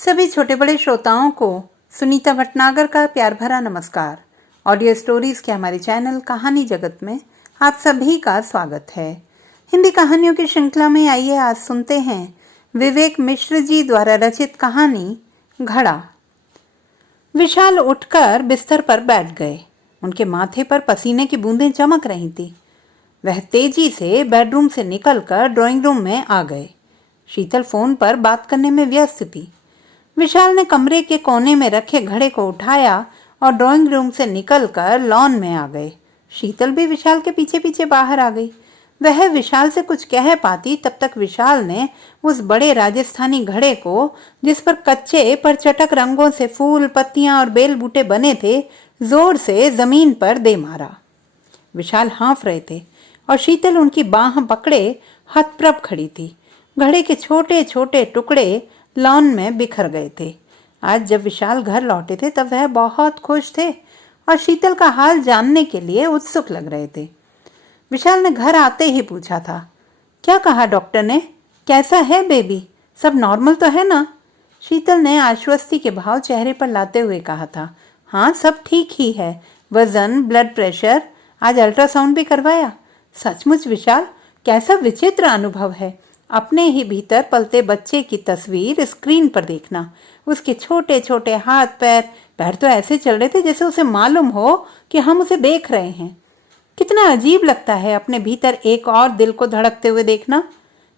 सभी छोटे बड़े श्रोताओं को सुनीता भटनागर का प्यार भरा नमस्कार। ऑडियो स्टोरीज के हमारे चैनल कहानी जगत में आप सभी का स्वागत है। हिंदी कहानियों की श्रृंखला में आइए आज सुनते हैं विवेक मिश्र जी द्वारा रचित कहानी घड़ा। विशाल उठकर बिस्तर पर बैठ गए। उनके माथे पर पसीने की बूंदें चमक रही थी। वह तेजी से बेडरूम से निकलकर ड्राइंग रूम में आ गए। शीतल फोन पर बात करने में व्यस्त थी। विशाल ने कमरे के कोने में रखे घड़े को उठाया और ड्राइंग रूम से निकलकर लॉन में आ गए। शीतल भी विशाल के पीछे पीछे बाहर आ गई। वह विशाल से कुछ कह पाती तब तक विशाल ने उस बड़े राजस्थानी घड़े को, जिस पर कच्चे पर चटक रंगों से फूल, पत्तियां और बेल बूटे बने थे, जोर से जमीन पर दे मारा। विशाल हाँफ रहे थे और शीतल उनकी बाह पकड़े हतप्रभ खड़ी थी। घड़े के छोटे छोटे टुकड़े लॉन में बिखर गए थे। आज जब विशाल घर लौटे थे तब वह बहुत खुश थे और शीतल का हाल जानने के लिए उत्सुक लग रहे थे। विशाल ने घर आते ही पूछा था, क्या कहा डॉक्टर ने? कैसा है बेबी? सब नॉर्मल तो है ना? शीतल ने आश्वस्ति के भाव चेहरे पर लाते हुए कहा था, हाँ सब ठीक ही है। वजन, ब्लड प्रेशर, आज अल्ट्रासाउंड भी करवाया। सचमुच विशाल, कैसा विचित्र अनुभव है अपने ही भीतर पलते बच्चे की तस्वीर स्क्रीन पर देखना। उसके छोटे छोटे हाथ पैर तो ऐसे चल रहे थे जैसे उसे मालूम हो कि हम उसे देख रहे हैं। कितना अजीब लगता है अपने भीतर एक और दिल को धड़कते हुए देखना।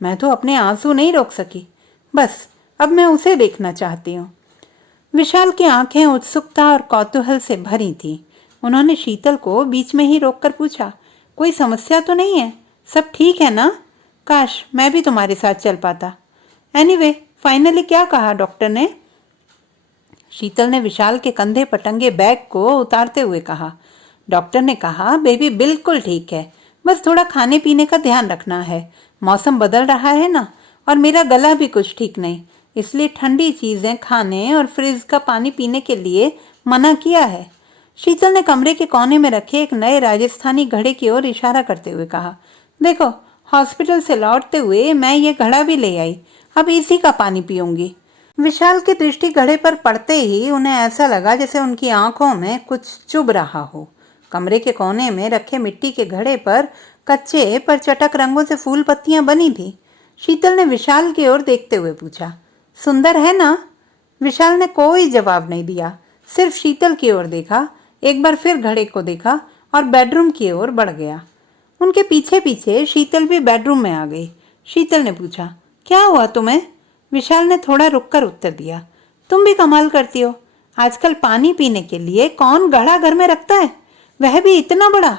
मैं तो अपने आंसू नहीं रोक सकी। बस अब मैं उसे देखना चाहती हूँ। विशाल की आंखें उत्सुकता और कौतूहल से भरी थी। उन्होंने शीतल को बीच में ही रोककर पूछा, कोई समस्या तो नहीं है? सब ठीक है ना? काश मैं भी तुम्हारे साथ चल पाता। एनीवे, फाइनली क्या कहा डॉक्टर ने? शीतल ने विशाल के कंधे पर टंगे बैग को उतारते हुए कहा, डॉक्टर ने कहा बेबी बिल्कुल ठीक है, बस थोड़ा खाने पीने का ध्यान रखना है। मौसम बदल रहा है ना, और मेरा गला भी कुछ ठीक नहीं, इसलिए ठंडी चीजें खाने और फ्रिज का पानी पीने के लिए मना किया है। शीतल ने कमरे के कोने में रखे एक नए राजस्थानी घड़े की ओर इशारा करते हुए कहा, देखो हॉस्पिटल से लौटते हुए मैं ये घड़ा भी ले आई, अब इसी का पानी पीऊंगी। विशाल की दृष्टि घड़े पर पड़ते ही उन्हें ऐसा लगा जैसे उनकी आंखों में कुछ चुभ रहा हो। कमरे के कोने में रखे मिट्टी के घड़े पर कच्चे पर चटक रंगों से फूल पत्तियां बनी थी। शीतल ने विशाल की ओर देखते हुए पूछा, सुंदर है ना? विशाल ने कोई जवाब नहीं दिया, सिर्फ शीतल की ओर देखा, एक बार फिर घड़े को देखा और बेडरूम की ओर बढ़ गया। उनके पीछे पीछे शीतल भी बेडरूम में आ गई। शीतल ने पूछा, क्या हुआ तुम्हें? विशाल ने थोड़ा रुककर उत्तर दिया, तुम भी कमाल करती हो। आजकल पानी पीने के लिए कौन घड़ा घर में रखता है, वह भी इतना बड़ा?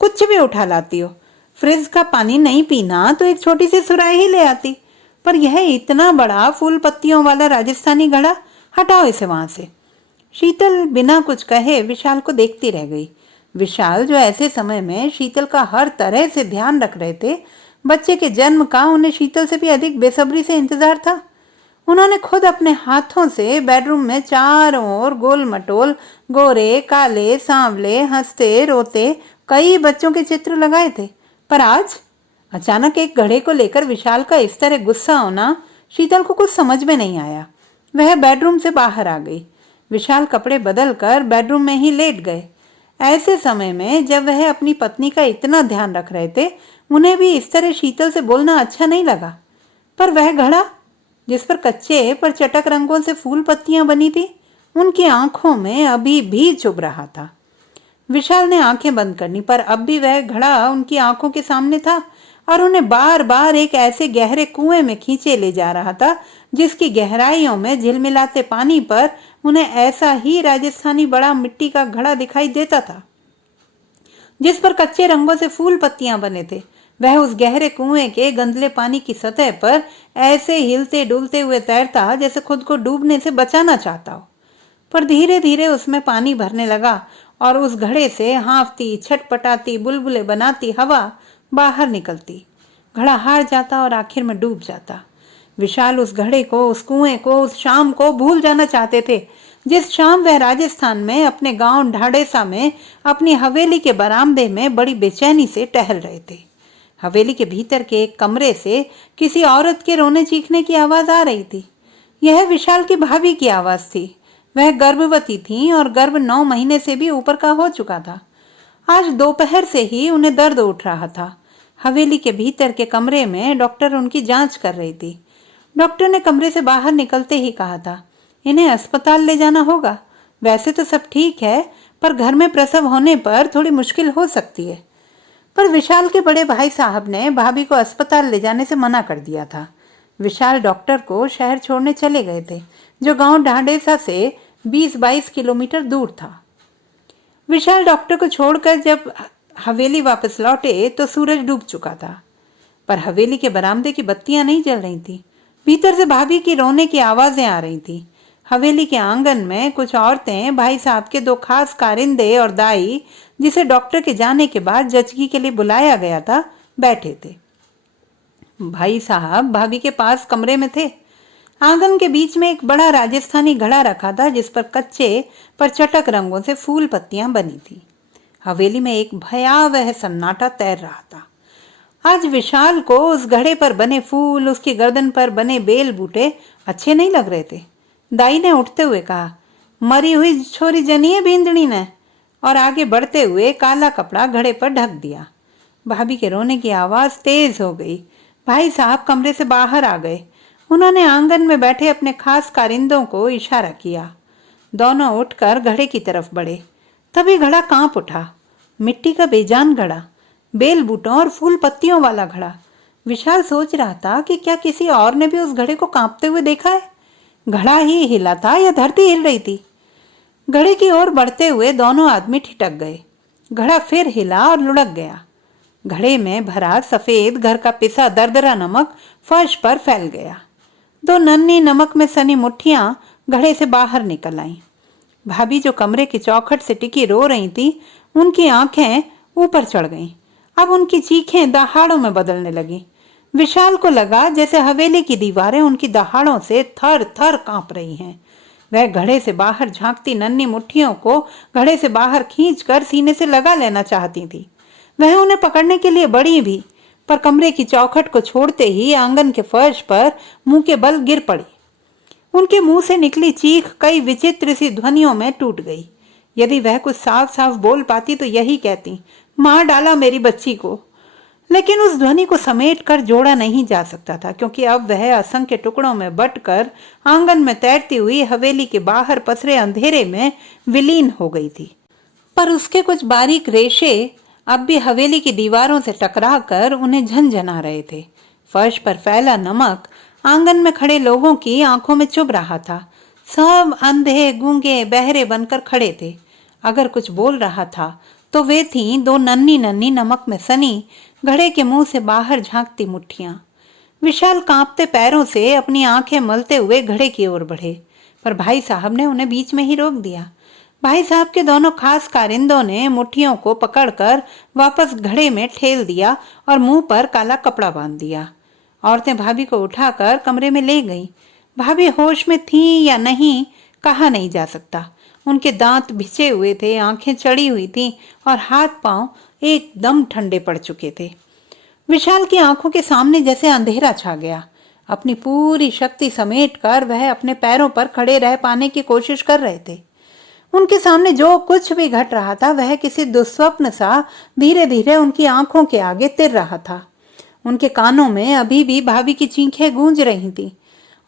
कुछ भी उठा लाती हो। फ्रिज का पानी नहीं पीना तो एक छोटी सी सुराही ही ले आती, पर यह इतना बड़ा फूल पत्तियों वाला राजस्थानी घड़ा, हटाओ इसे वहां से। शीतल बिना कुछ कहे विशाल को देखती रह गई। विशाल, जो ऐसे समय में शीतल का हर तरह से ध्यान रख रहे थे, बच्चे के जन्म का उन्हें शीतल से भी अधिक बेसब्री से इंतजार था। उन्होंने खुद अपने हाथों से बेडरूम में चारों ओर गोल मटोल, गोरे, काले, सांवले, हंसते, रोते कई बच्चों के चित्र लगाए थे। पर आज अचानक एक घड़े को लेकर विशाल का इस तरह गुस्सा होना शीतल को कुछ समझ में नहीं आया। वह बेडरूम से बाहर आ गई। विशाल कपड़े बदलकर बेडरूम में ही लेट गए। ऐसे समय में जब वह अपनी पत्नी का इतना ध्यान रख रहे थे, उन्हें भी इस तरह शीतल से बोलना अच्छा नहीं लगा। पर वह घड़ा, जिस पर कच्चे पर चटक रंगों से फूल पत्तियां बनी थी, उनकी आंखों में अभी भी चुभ रहा था। विशाल ने आंखें बंद करनी, पर अब भी वह घड़ा उनकी आंखों के सामने था और उन्हें बार बार एक ऐसे गहरे कुएं में खींचे ले जा रहा था जिसकी गहराइयों में झिलमिलाते पानी पर उन्हें ऐसा ही राजस्थानी बड़ा मिट्टी का घड़ा दिखाई देता था जिस पर कच्चे रंगों से फूल पत्तियां बने थे। वह उस गहरे कुएं के गंदले पानी की सतह पर ऐसे हिलते डुलते हुए तैरता जैसे खुद को डूबने से बचाना चाहता हो। पर धीरे धीरे उसमें पानी भरने लगा और उस घड़े से हाँफती, छटपटाती, बुलबुले बनाती हवा बाहर निकलती। घड़ा हार जाता और आखिर में डूब जाता। विशाल उस घड़े को, उस कुएं को, उस शाम को भूल जाना चाहते थे जिस शाम वह राजस्थान में अपने गांव ढाडेसा में अपनी हवेली के बरामदे में बड़ी बेचैनी से टहल रहे थे। हवेली के भीतर के एक कमरे से किसी औरत के रोने चीखने की आवाज आ रही थी। यह विशाल की भाभी की आवाज थी। वह गर्भवती थी और गर्भ 9 महीने से भी ऊपर का हो चुका था। आज दोपहर से ही उन्हें दर्द उठ रहा था। हवेली के भीतर के कमरे में डॉक्टर उनकी जांच कर रही थी। डॉक्टर ने कमरे से बाहर निकलते ही कहा था, इन्हें अस्पताल ले जाना होगा। वैसे तो सब ठीक है, पर घर में प्रसव होने पर थोड़ी मुश्किल हो सकती है। पर विशाल के बड़े भाई साहब ने भाभी को अस्पताल ले जाने से मना कर दिया था। विशाल डॉक्टर को शहर छोड़ने चले गए थे, जो गांव ढांडेसा से 20-22 किलोमीटर दूर था। विशाल डॉक्टर को छोड़कर जब हवेली वापस लौटे तो सूरज डूब चुका था, पर हवेली के बरामदे की बत्तियां नहीं जल रही थी। भीतर से भाभी की रोने की आवाजें आ रही थी। हवेली के आंगन में कुछ औरतें भाई साहब के 2 खास कारिंदे और दाई, जिसे डॉक्टर के जाने के बाद जचगी के लिए बुलाया गया था, बैठे थे। भाई साहब भाभी के पास कमरे में थे। आंगन के बीच में एक बड़ा राजस्थानी घड़ा रखा था, जिस पर कच्चे पर चटक रंगों से फूल पत्तियां बनी थी। हवेली में एक भयावह सन्नाटा तैर रहा था। आज विशाल को उस घड़े पर बने फूल, उसकी गर्दन पर बने बेल बूटे अच्छे नहीं लग रहे थे। दाई ने उठते हुए कहा, मरी हुई छोरी जनिए बींदड़ी ने, और आगे बढ़ते हुए काला कपड़ा घड़े पर ढक दिया। भाभी के रोने की आवाज तेज हो गई। भाई साहब कमरे से बाहर आ गए। उन्होंने आंगन में बैठे अपने खास कारिंदों को इशारा किया। दोनों उठकर घड़े की तरफ बढ़े। तभी घड़ा कांप उठा। मिट्टी का बेजान घड़ा, बेल बूटों और फूल पत्तियों वाला घड़ा। विशाल सोच रहा था कि क्या किसी और ने भी उस घड़े को कांपते हुए देखा है। घड़ा ही हिला था या धरती हिल रही थी। घड़े की ओर बढ़ते हुए दोनों आदमी ठिठक गए। घड़ा फिर हिला और लुढ़क गया। घड़े में भरा सफेद घर का पिसा दरदरा नमक फर्श पर फैल गया। 2 नन्ही नमक में सनी मुट्ठियां घड़े से बाहर निकल आईं। भाभी जो कमरे की चौखट से टिकी रो रही थी, उनकी आंखें ऊपर चढ़ गईं। अब उनकी चीखें दहाड़ों में बदलने लगी। विशाल को लगा जैसे हवेली की दीवारें उनकी दहाड़ों से थर थर कांप रही हैं। वह घड़े से बाहर झांकती नन्ही मुट्ठियों को घड़े से बाहर खींचकर सीने से लगा लेना चाहती थी। वह उन्हें पकड़ने के लिए बढ़ी भी, पर कमरे की चौखट को छोड़ते ही आंगन के फर्श पर मुंह के बल गिर पड़ी। उनके मुंह से निकली चीख कई विचित्र सी ध्वनियों में टूट गई। यदि वह कुछ साफ साफ बोल पाती तो यही कहती, मार डाला मेरी बच्ची को। लेकिन उस ध्वनि को समेट कर जोड़ा नहीं जा सकता था, क्योंकि अब वह असंख्य टुकड़ों में बंटकर आंगन में तैरती हुई हवेली के बाहर पसरे अंधेरे में विलीन हो गई थी। पर उसके कुछ बारीक रेशे अब भी हवेली की दीवारों से टकराकर उन्हें झंझना रहे थे। फर्श पर फैला नमक आंगन में खड़े लोगों की आंखों में चुभ रहा था। सब अंधे गूंगे बहरे बनकर खड़े थे। अगर कुछ बोल रहा था तो वे थीं 2 नन्ही नन्ही नमक में सनी घड़े के मुंह से बाहर झांकती मुट्ठियां। विशाल कांपते पैरों से अपनी आंखें मलते हुए घड़े की ओर बढ़े, पर भाई साहब ने उन्हें बीच में ही रोक दिया। भाई साहब के दोनों खास कारिंदों ने मुट्ठियों को पकड़कर वापस घड़े में ठेल दिया और मुंह पर काला कपड़ा बांध दिया। औरतें भाभी को उठाकर कमरे में ले गईं। भाभी होश में थी या नहीं कहा नहीं जा सकता। उनके दांत भिजे हुए थे, आंखें चढ़ी हुई थीं और हाथ पांव एकदम ठंडे पड़ चुके थे। विशाल की आंखों के सामने जैसे अंधेरा छा गया। अपनी पूरी शक्ति समेटकर वह अपने पैरों पर खड़े रह पाने की कोशिश कर रहे थे। उनके सामने जो कुछ भी घट रहा था वह किसी दुस्वप्न सा धीरे धीरे उनकी आंखों के आगे तिर रहा था। उनके कानों में अभी भी भाभी की चीखें गूंज रही थीं।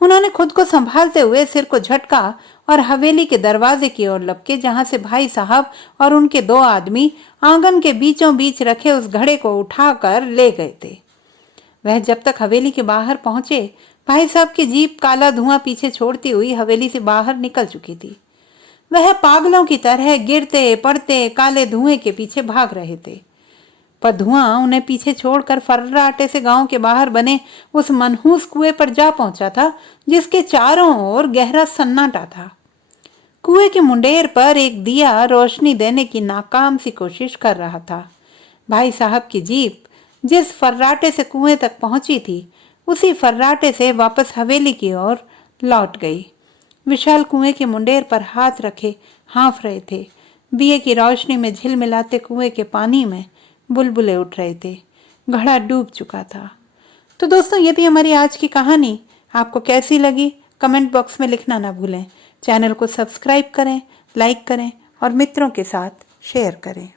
उन्होंने खुद को संभालते हुए सिर को झटका और हवेली के दरवाजे की ओर लपके, जहां से भाई साहब और उनके 2 आदमी आंगन के बीचों बीच रखे उस घड़े को उठाकर ले गए थे। वह जब तक हवेली के बाहर पहुंचे, भाई साहब की जीप काला धुआं पीछे छोड़ती हुई हवेली से बाहर निकल चुकी थी। वह पागलों की तरह गिरते पड़ते काले धुएं के पीछे भाग रहे थे, पर धुआं उन्हें पीछे छोड़कर फर्राटे से गांव के बाहर बने उस मनहूस कुएं पर जा पहुंचा था, जिसके चारों ओर गहरा सन्नाटा था। कुएं के मुंडेर पर एक दिया रोशनी देने की नाकाम सी कोशिश कर रहा था। भाई साहब की जीप जिस फर्राटे से कुएं तक पहुंची थी, उसी फर्राटे से वापस हवेली की ओर लौट गई। विशाल कुएं के मुंडेर पर हाथ रखे हाँफ रहे थे। दिए की रोशनी में झिलमिलाते कुएं के पानी में बुलबुले उठ रहे थे। घड़ा डूब चुका था। तो दोस्तों, ये थी हमारी आज की कहानी। आपको कैसी लगी कमेंट बॉक्स में लिखना ना भूलें। चैनल को सब्सक्राइब करें, लाइक करें और मित्रों के साथ शेयर करें।